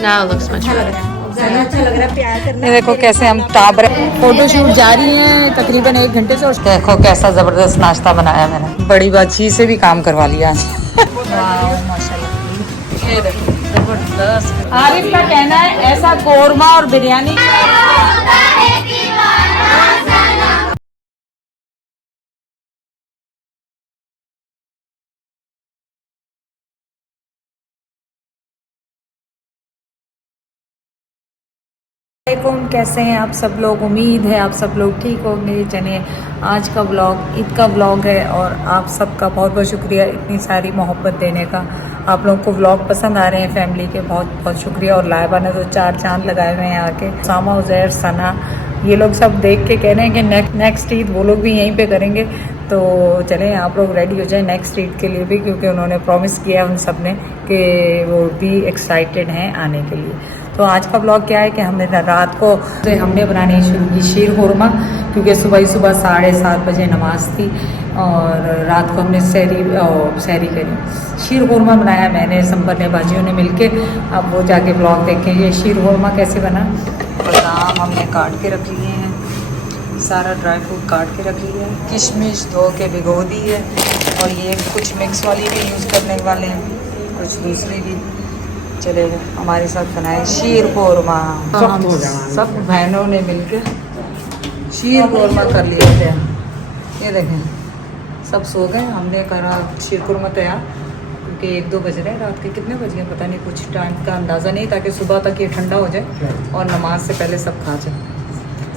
Now it looks much better. अच्छा लग रहा है प्यार करना। ये देखो कैसे हम टाप रहे, फोटोशूट जारी है तकरीबन 1 घंटे से। और देखो कैसा जबरदस्त नाश्ता बनाया मैंने, बड़ी बाजी से भी काम करवा लिया आज। माशाल्लाह, ये देखो जबरदस्त। आरिफ का कहना है ऐसा कोरमा और बिरयानी कैसे हैं आप सब लोग। उम्मीद है आप सब लोग ठीक होंगे। चलिए आज का व्लॉग ईद का व्लॉग है और आप सबका बहुत बहुत शुक्रिया इतनी सारी मोहब्बत देने का। आप लोगों को व्लॉग पसंद आ रहे हैं फैमिली के, बहुत बहुत शुक्रिया। और लाइबा ने तो 4 चांद लगाए हुए हैं आके। सामा, उजैर, सना, ये लोग सब देख के कह रहे हैं कि नेक्स्ट ईद वो लोग भी यहीं पे करेंगे। तो चलें आप लोग रेडी हो जाएं नेक्स्ट ईद के लिए भी, क्योंकि उन्होंने प्रॉमिस किया उन सब ने कि वो भी एक्साइटेड हैं आने के लिए। तो आज का ब्लॉग क्या है कि हमने रात को हमने बनानी शुरू की शीर खुरमा, क्योंकि सुबह 7:30 बजे नमाज थी और रात को हमने सहरी करी। शीर खुरमा बनाया मैंने, संबर ने, बाजियों ने मिलके। अब वो जाके ब्लॉग देखें ये शीर खुरमा कैसे बना। बादाम हमने काट के रख लिए हैं, सारा ड्राई फ्रूट काट के रख लिया है, किशमिश धो के भिगो दी है। और ये कुछ मिक्स वाली भी यूज़ करने वाले हैं, कुछ दूसरी भी। चलेगा हमारे साथ बनाए शीर खुरमा। सब बहनों ने मिलकर शीर खुरमा कर लिया थे। ये देखें सब सो गए, हमने करा शीर खुरमा तैयार, क्योंकि 1-2 बज रहे हैं रात के। कितने बज गए पता नहीं, कुछ टाइम का अंदाज़ा नहीं, ताकि सुबह तक ये ठंडा हो जाए और नमाज से पहले सब खा जाए।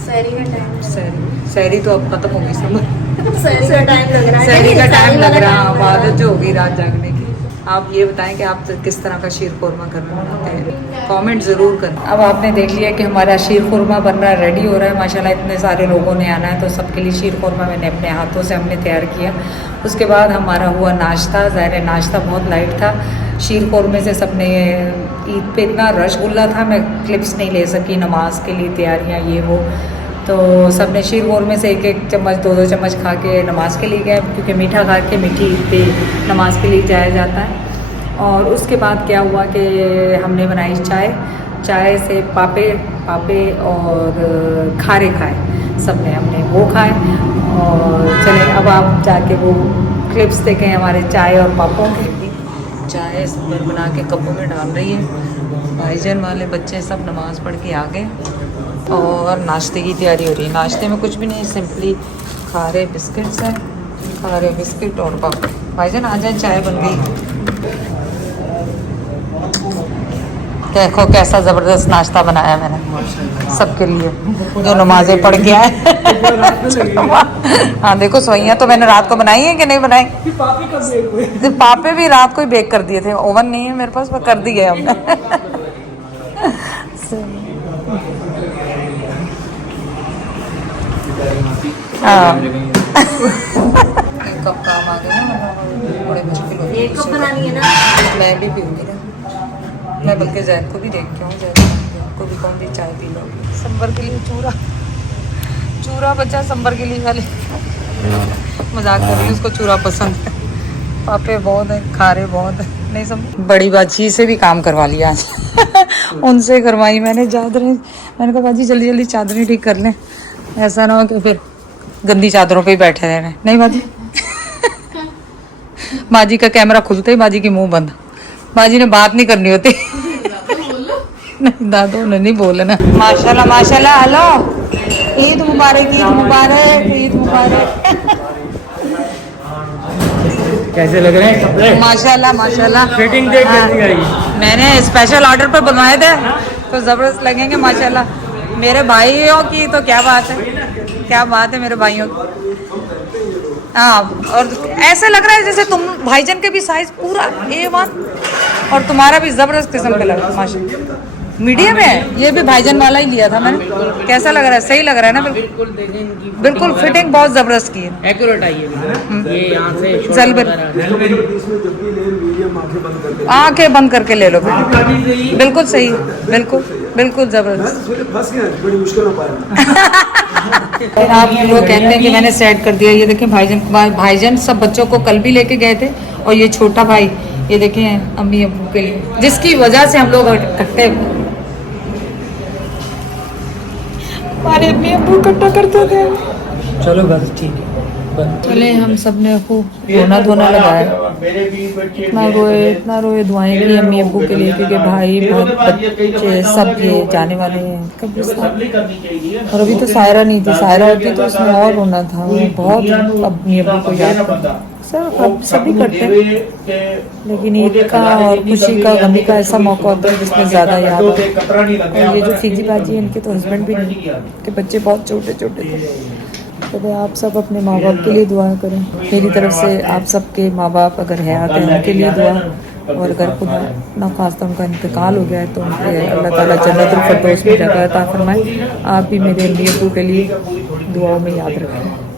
सहरी का टाइम, सहरी तो अब खत्म होगी सब। सहरी का टाइम लग रहा है, सहरी का टाइम लग रहा है, आदत जो होगी रात जागने की। आप ये बताएं कि आप किस तरह का शीर खुरमा करना बनाते हैं, कमेंट ज़रूर करें। अब आपने देख लिया कि हमारा शीर खुरमा बन रहा है, रेडी हो रहा है। माशाल्लाह इतने सारे लोगों ने आना है, तो सबके लिए शीर खुरमा मैंने अपने हाथों से हमने तैयार किया। उसके बाद हमारा हुआ नाश्ता। ज़ाहिर नाश्ता बहुत लाइट था। शीर खुरमे से सबने, ईद पे इतना रशगुल्ला था, मैं क्लिप्स नहीं ले सकी, नमाज के लिए तैयारियाँ ये वो। तो सबने शीर खुरमे से 1-1 चम्मच 2-2 चम्मच खा के नमाज के लिए गए, क्योंकि मीठा खा के मीठी ईद पे नमाज के लिए जाया जाता है। और उसके बाद क्या हुआ कि हमने बनाई चाय से पापे और खारे खाए सबने, हमने वो खाए। और चले अब आप जाके वो क्लिप्स देखें हमारे चाय और पापों के। चाय सब बना के कपों में डाल रही है। भाईजान वाले बच्चे सब नमाज पढ़ के आ गए और नाश्ते की तैयारी हो रही है। नाश्ते में कुछ भी नहीं, सिंपली खारे बिस्किट्स हैं, खारे बिस्किट और पापड़। भाईजान आ जाए, चाय बन गई। देखो कैसा ज़बरदस्त नाश्ता बनाया मैंने सबके लिए, जो नमाजें पढ़ के आए। हाँ देखो सोइयाँ तो मैंने रात को बनाई है कि नहीं बनाई। पापे भी रात को ही बेक कर दिए थे, ओवन नहीं है मेरे पास, वो कर दिए हमने। हाँ एक कप काम आ गया ना, बड़े मुश्किल होती है। 1 कप बनानी है ना, मैं भी पीऊँगी ना, मैं बल्कि जैद को भी देख के हूँ, जैद को भी कौन दी चाय पी लो। संबर के लिए चूरा बचा, संबर के लिए वाले मजाक कर रही है, उसको चूरा पसंद है। पापे बहुत है, खारे बहुत है, नहीं सब। बड़ी बाजी से भी काम करवा लिया आज। उनसे करवाई मैंने चादरें। मैंने कहा बाजी जल्दी जल्दी चादरें ठीक कर लें, ऐसा ना हो कि फिर गंदी चादरों पे ही बैठे रहने। नहीं बाजी। बाजी का कैमरा खुलते ही बाजी की मुंह बंद, बाजी ने बात नहीं करनी होती। नहीं दादो ने नहीं बोलना। माशाल्लाह माशाल्लाह। हेलो, ईद मुबारक, ईद मुबारक, ईद मुबारक। कैसे लग रहे हैं कपड़े? माशाल्लाह माशाल्लाह। फिटिंग देख कैसी आई? मैंने स्पेशल ऑर्डर पर बनवाए थे, तो ज़बरदस्त लगेंगे माशाल्लाह। मेरे भाइयों की तो क्या बात है, क्या बात है मेरे भाइयों की। हाँ, और ऐसे लग रहा है जैसे तुम भाईजान के भी साइज पूरा A1 और तुम्हारा भी ज़बरदस्त किस्म का लग रहा है माशाल्लाह। मीडियम है, ये भी भाईजान वाला ही लिया था मैंने। कैसा लग रहा है, सही लग रहा है ना? बिल्कुल फिटिंग बहुत ज़बरदस्त की है, एक्यूरेट आई है। ये यहाँ से जल आंखें बंद करके ले लो, बिल्कुल सही, बिल्कुल ज़बरदस्त। आप लोग कहते हैं कि मैंने सेट कर दिया। ये देखें भाईजान सब बच्चों को कल भी लेके गए थे, और ये छोटा भाई ये देखें अम्मी अब्बू के लिए, जिसकी वजह से हम लोग इकट्ठे, हमारे अम्मी अब्बू इकट्ठा करते थे। चलो बस ठीक है। चले हम सब ने खूब रोना धोना लगाया, इतना रोए दुआएं की अम्मी अब्बू के लिए, क्योंकि भाई बच्चे सब ये जाने वाले हैं कब्रिस्तान। और अभी तो सायरा नहीं थी, सायरा होती तो उसने और रोना था, वो बहुत अम्मी अब्बू को याद करता। सब सभी करते हैं, लेकिन ईद का और खुशी का गमी का ऐसा मौका होता है जिसमें ज़्यादा याद आता है। और ये जो फीजी बाजी है, इनके तो हस्बैंड भी नहीं, के बच्चे बहुत छोटे छोटे थे। तो आप सब अपने माँ बाप के लिए दुआ करें, मेरी तरफ से आप सबके माँ बाप अगर है आते हैं उनके लिए दुआ, और अगर खुदा ना खास्ता उनका इंतकाल हो गया है तो उनके अल्लाह ताला जन्नतुल फिरदौस में जगह अता फरमाए। आप भी मेरे अम्मी अब्बू के लिए दुआओं में याद रखें।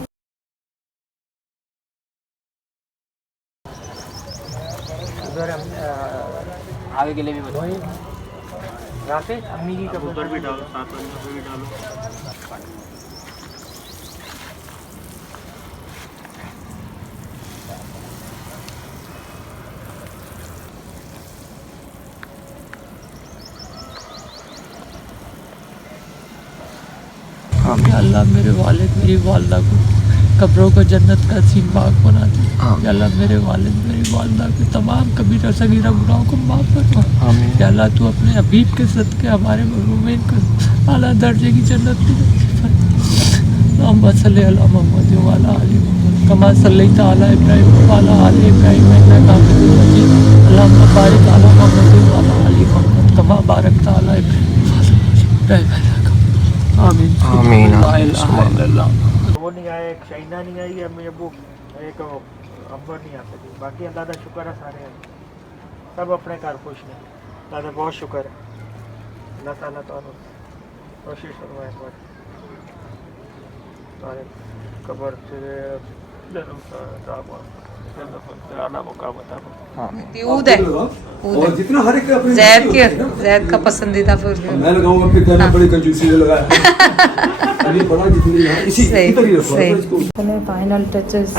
आगे के लिए भी बताइए। रास्ते अम्मी की कबूतर भी डालो, साथ में भी डालो। या अल्लाह मेरे वालिद मेरी वालदा को कब्रों को जन्नत का सीन बाग बना दे। या अल्लाह मेरे वालिद मेरी वालदा के तमाम कबीरा सगीरा गुनाहों को माफ़ फरमा। या अल्लाह तू अपने हबीब के सदके हमारे मोमिन को आला दर्जे की जन्नत की नसीब फरमा। अल्लाहुम्मा सल्ली अला मुहम्मद व अला आलि मुहम्मद कमा सल्लैता अला इब्राहीम व अला आलि इब्राहीम इन्नका हमीदुम मजीद। अल्लाहुम्मा बारिक अला मुहम्मद व अला आलि मुहम्मद कमा बारकता अला इब्राहीम व अला आलि इब्राहीम। आमीन आमीन। वो नहीं आए, एक शाइना नहीं आई, अम्मी अब्बू एक अब्बर नहीं आ सके। बाकी अल्लाह का शुक्र है, सारे हैं सब अपने घर खुश हैं। अल्लाह का बहुत शुक्र है। अल्लाह ताला तो कोशिश फरमाए सारे कब्र से ऊद है, और जितना हर एक अपने जैद का पसंदीदा परफ्यूम मैं लगाऊंगा, फिर कहना बड़ी कंजूसी से लगाया। अभी पड़ा जितनी यहाँ इसी इधर ही रखो इसको। फाइनल टचेस,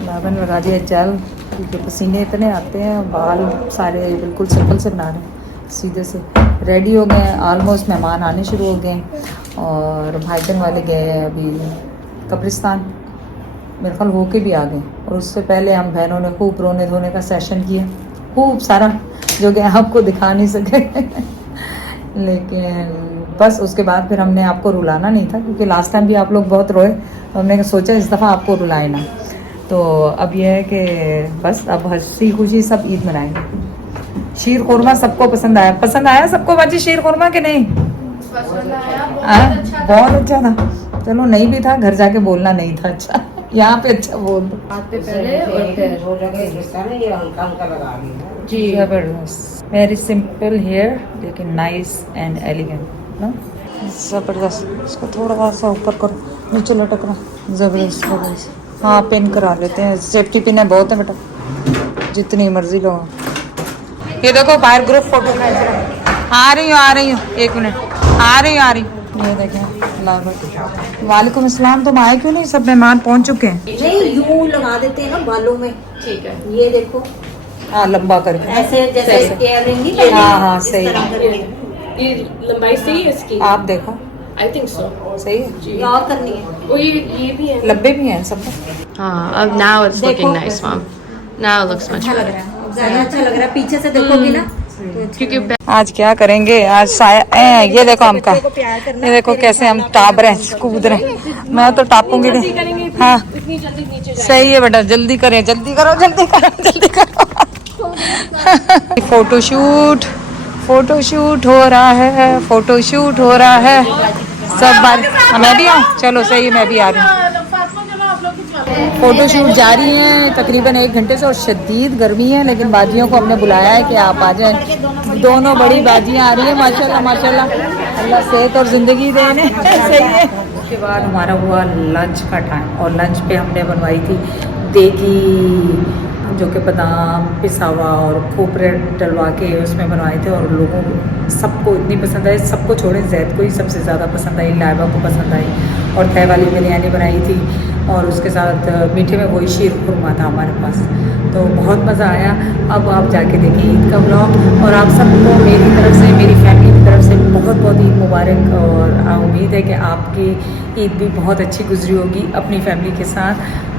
लावन लगा दिया जेल, क्योंकि पसीने इतने आते हैं, बाल सारे बिल्कुल सिंपल से बना रहे हैं, सीधे से रेडी हो गए। ऑलमोस्ट मेहमान आने शुरू हो गए, और भाईजन वाले गए हैं अभी कब्रिस्तान, मेरे ख्याल होके भी आ गए। और उससे पहले हम बहनों ने खूब रोने धोने का सेशन किया, खूब सारा, जो कि आपको दिखा नहीं सके लेकिन बस उसके बाद फिर हमने आपको रुलाना नहीं था, क्योंकि लास्ट टाइम भी आप लोग बहुत रोए, तो हमने सोचा इस दफ़ा आपको रुलाए ना। तो अब यह है कि बस अब हंसी खुशी सब ईद मनाएंगे। शीर खुरमा सबको पसंद आया सबको बाजी शीर खुरमा के नहीं? बहुत अच्छा था। चलो नहीं भी था, घर जाके बोलना नहीं था अच्छा, यहाँ पे अच्छा बोल दो। जबरदस्त, वेरी सिंपल हेयर लेकिन नाइस एंड एलिगेंट ना, जबरदस्त। इसको थोड़ा सा ऊपर करो, नीचे लटक रहा, जबरदस्त जबरदस्त। हाँ पिन करा लेते हैं, सेफ्टी पिन है बहुत है बेटा, जितनी मर्जी लो। ये देखो बाहर ग्रुप फोटो खींच रहा है। आ रही हूँ 1 मिनट, आ रही हूँ। ये देखें, वालेकुम अस्सलाम। तुम आए क्यों नहीं? सब मेहमान पहुंच चुके हैं। नहीं यूं लगा देते हैं ना बालों में, ठीक है। ये देखो, हाँ लंबा करके ऐसे जैसे इयररिंग नहीं पहनी, हाँ इस सही तरह करके। ये लंबाई सही है इसकी? आप देखो, आई थिंक सो। सही है। ये और करनी है, वो ये भी है, लंबे भी हैं सब। now it's looking nice, mom. Now it looks much अच्छा लग better. रहा है, अब ज्यादा अच्छा लग रहा है। पीछे से देखोगी ना तो अच्छा क्योंकि आज क्या करेंगे? आज ये देखो हमका, ये देखो कैसे हम टाप रहे हैं, कूद रहे हैं। मैं तो टापूंगी नहीं। हाँ इतनी जल्दी नीचे सही है बेटा, जल्दी करें, जल्दी करो जल्दी करो जल्दी करो। फोटोशूट हो रहा है, फोटोशूट हो रहा है सब बार। मैं भी आऊँ? चलो सही है, मैं भी आ रही हूँ। फोटोशूट जारी है तकरीबन 1 घंटे से, और शदीद गर्मी है, लेकिन बाजियों को हमने बुलाया है कि आप आ जाएं। दोनों बड़ी बाजियाँ आ रही हैं माशाल्लाह माशाल्लाह, अल्लाह सेहत और ज़िंदगी देने। सही है। उसके बाद हमारा हुआ लंच का टाइम, और लंच पे हमने बनवाई थी देगी, जो कि बादाम पिसा हुआ और खोपरे डलवा के उसमें बनवाए थे, और लोगों को सबको इतनी पसंद आई, सबको छोड़े जैद को ही सबसे ज़्यादा पसंद आई, लाइबा को पसंद आई। और तय वाली बिरयानी बनाई थी और उसके साथ मीठे में वही शीर खुरमा था हमारे पास, तो बहुत मज़ा आया। अब आप जाके देखें ईद का व्लॉग। और आप सबको मेरी तरफ से, मेरी फैमिली की तरफ से बहुत बहुत ईद मुबारक। और उम्मीद है कि आपकी ईद भी बहुत अच्छी गुजरी होगी अपनी फैमिली के साथ।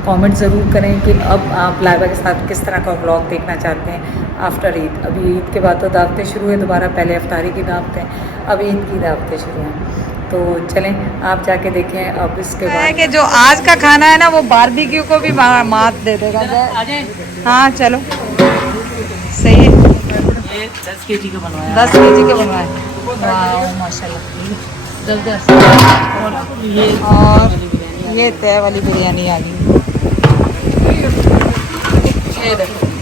कमेंट ज़रूर करें कि अब आप लाइबा के साथ किस तरह का व्लॉग देखना चाहते हैं आफ्टर ईद। अभी ईद के बाद तो दावतें शुरू है दोबारा, पहले अफ्तारी की दावतें, अब ईद की दावतें शुरू हैं। तो चलें आप जाके देखें। अब इसके बाद कि जो आज का खाना है ना वो बारबेक्यू को भी मात दे देगा। हाँ चलो सही है। 10 kg का बनवाया। 10 kg के बनवाए, वाह माशाल्लाह। और ये तय वाली बिरयानी आ गई,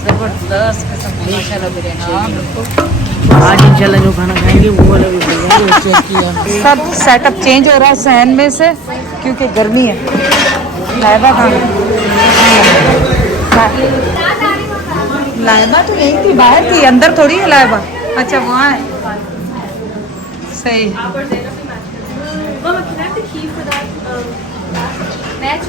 जबरदस्त किस्म की माशाल्लाह बिरयानी। हाँ बिल्कुल, आज इंशाल्लाह जो खाना खाएंगे वो वाला भी बढ़िया चेक किया। सब सेटअप चेंज हो रहा है सहन में से क्योंकि गर्मी है। लाइबा खाना, लाइबा तो यही थी, बाहर थी, अंदर थोड़ी है लाइबा। अच्छा वहाँ है, सही।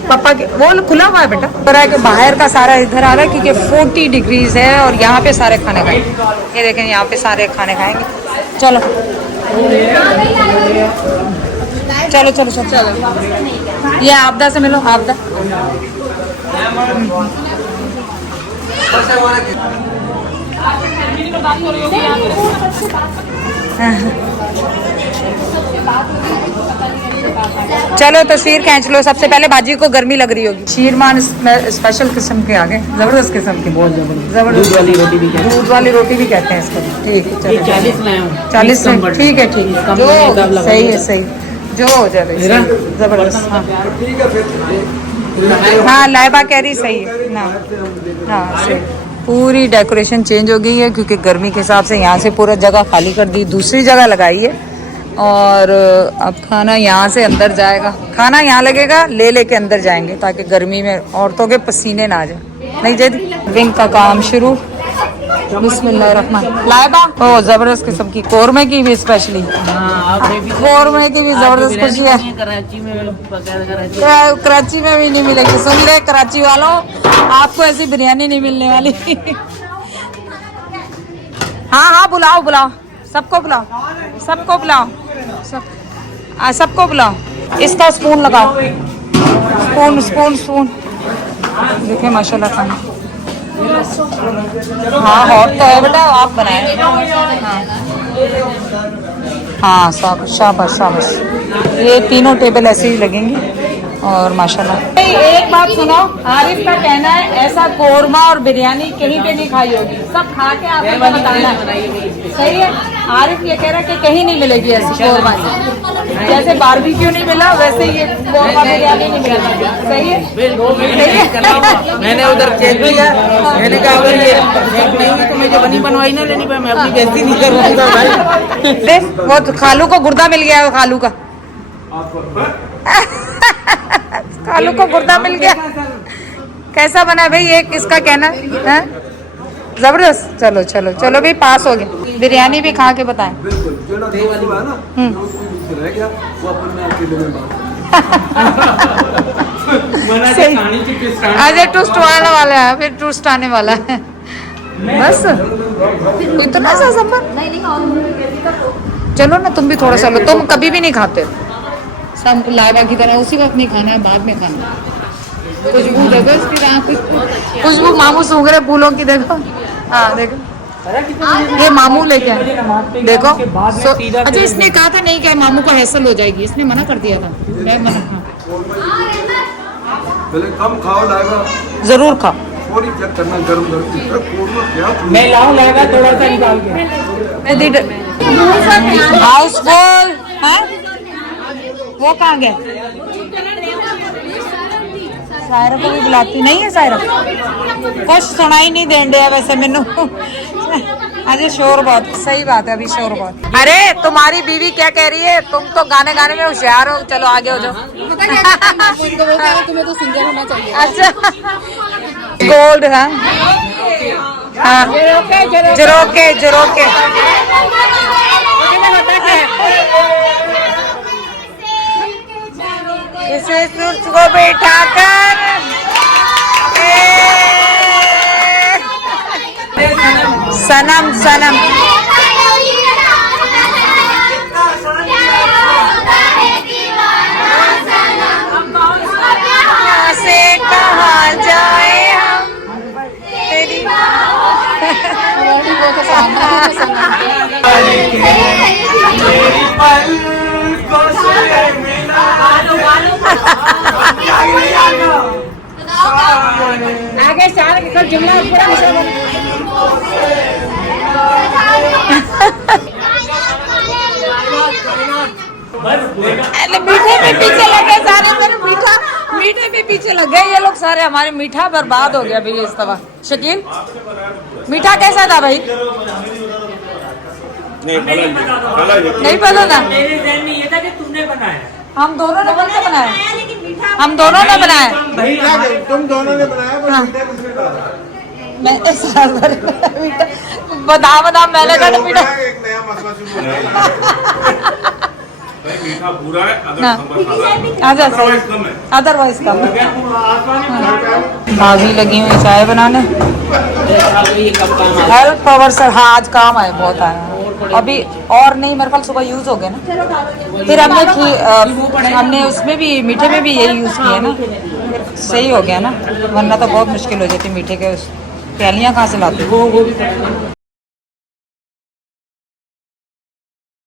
पापा के वो खुला हुआ है बेटा, पर है कि बाहर का सारा इधर आ रहा है क्योंकि 40 डिग्रीज है और यहाँ पे सारे खाने खाएंगे। ये देखें यहाँ पे सारे खाने खाएंगे। चलो चलो चलो चलो चलो, ये आपदा से मिलो, आपदा। चलो तस्वीर खींच लो। सबसे पहले बाजी को गर्मी लग रही होगी। शीरमान स्पेशल किस्म के आगे, जबरदस्त किस्म की, बहुत जबरदस्त। दूध वाली रोटी भी कहते हैं। दूध वाली रोटी भी कहते हैं इसको। ठीक है चलो, 40 में हूँ। 40 में, ठीक है ठीक है, जो सही है सही, जो हो जाए जबरदस्त। हाँ लाइबा कह रही सही है ना। हाँ सही। पूरी डेकोरेशन चेंज हो गई है क्योंकि गर्मी के हिसाब से यहाँ से पूरा जगह खाली कर दी, दूसरी जगह लगाई है। और अब खाना यहाँ से अंदर जाएगा, खाना यहाँ लगेगा, ले लेके अंदर जाएंगे ताकि गर्मी में औरतों के पसीने ना आ जाए। नहीं जैदी विंग का काम शुरू। बिस्मिल्लाहिर्रहमान। लाइबा ओ जबरदस्त किस्म की, कोरमे की भी स्पेशली, कोरमे की भी जबरदस्त खुशी है। कराची में भी नहीं मिलेगी, सुन ले कराची वालों, आपको ऐसी बिरयानी नहीं मिलने वाली। हाँ हाँ बुलाओ बुलाओ, सबको बुलाओ, सबको बुलाओ, सबको बुलाओ। इसका स्पून लगाओ, स्पून स्पून स्पून। देखें माशाल्लाह खाना। हाँ हॉट तो है बेटा, आप बनाए। हाँ शाबाश शाबाश शाबाश। ये तीनों टेबल ऐसे ही लगेंगी और माशाल्लाह। एक बात सुनो, आरिफ का कहना है ऐसा कोरमा और बिरयानी कहीं पे नहीं खाई होगी, सब खा के आपको बताना है। सही है, आरिफ ये कह रहा है कि कहीं नहीं मिलेगी ऐसी कोरमा, जैसे बारबेक्यू नहीं मिला वैसे ये कोरमा बिरयानी नहीं मिलेगी। सही है, सही है। मैंने उधर चेक किया, मैंने कहा अगर ये चेक नहीं हुई तो मुझे बनी बनवाई ना लेनी पाए, मैं अपनी बेइज्जती नहीं करूँगा भाई। देख वो तो खालू को गुर्दा मिल गया है, खालू का खालू को गुर्दा मिल गया। कैसा बना है भाई, एक इसका कहना है जबरदस्त। चलो चलो चलो भाई, पास हो गए। बिरयानी भी खा के बताएं। अरे टूस्ट आने वाला है, फिर टूस्ट आने वाला है। बस इतना सा सफर। चलो ना तुम भी थोड़ा सा लो, तुम कभी भी नहीं खाते सब लाइबा की तरह, उसी वक्त नहीं खाना है, बाद में खाना। खुशबू देखो इसकी, खुशबू मामू सूंघ रहे फूलों की, देखो। हाँ देखो ये मामू लेके आए, देखो। अच्छा इसने कहा था नहीं क्या मामू को हैसल हो जाएगी, इसने मना कर दिया था। मैं मना, पहले कम खाओ लाइबा, जरूर खाओ। थोड़ी चेक करना गर्म गर्म। मैं लाऊं लाएगा थोड़ा सा निकाल के। हाउसफुल है वो, कहाँ गया? सायरा को भी बुलाती नहीं है, सायरा कुछ सुनाई नहीं दें दिया वैसे मैनू। अजय शोर बहुत, सही बात है, अभी शोर बहुत। अरे तुम्हारी बीवी क्या कह रही है, तुम तो गाने गाने में होशियार हो, चलो आगे हो जाओ। तुम्हें तो सिंगर होना चाहिए। अच्छा गोल्ड है, हाँ जरोके जरोके। बैठाकर सनम सनम से कहाँ जाए हम तेरी आगे चार निकल जुमला पूरा मीठे में पीछे लगे सारे मेरे मीठे में पीछे लग गए ये लोग सारे हमारे मीठा बर्बाद हो गया भैया इस दफा शकील मीठा कैसा था भाई नहीं पता था मेरे ज़हन में ये था कि तुमने बनाया हम दोनों ने मिलकर बनाया हम दोनों ने बनाया तुम दोनों ने बनाया हाँ। मैं बता मैंने कहा मीठा एक नया मसला शुरू हुआ मीठा पूरा है ना अदरवाइज कम है अदरवाइज कम भाभी लगी हुई चाय बनाने हेल्प पावर सर हाँ आज काम आए बहुत आया अभी और नहीं मेरे ख्याल सुबह यूज हो गया ना फिर हमने उसमें भी मीठे में भी यही यूज किया ना फिर सही हो गया ना वरना तो बहुत मुश्किल हो जाती मीठे के प्यालियाँ कहाँ से लाती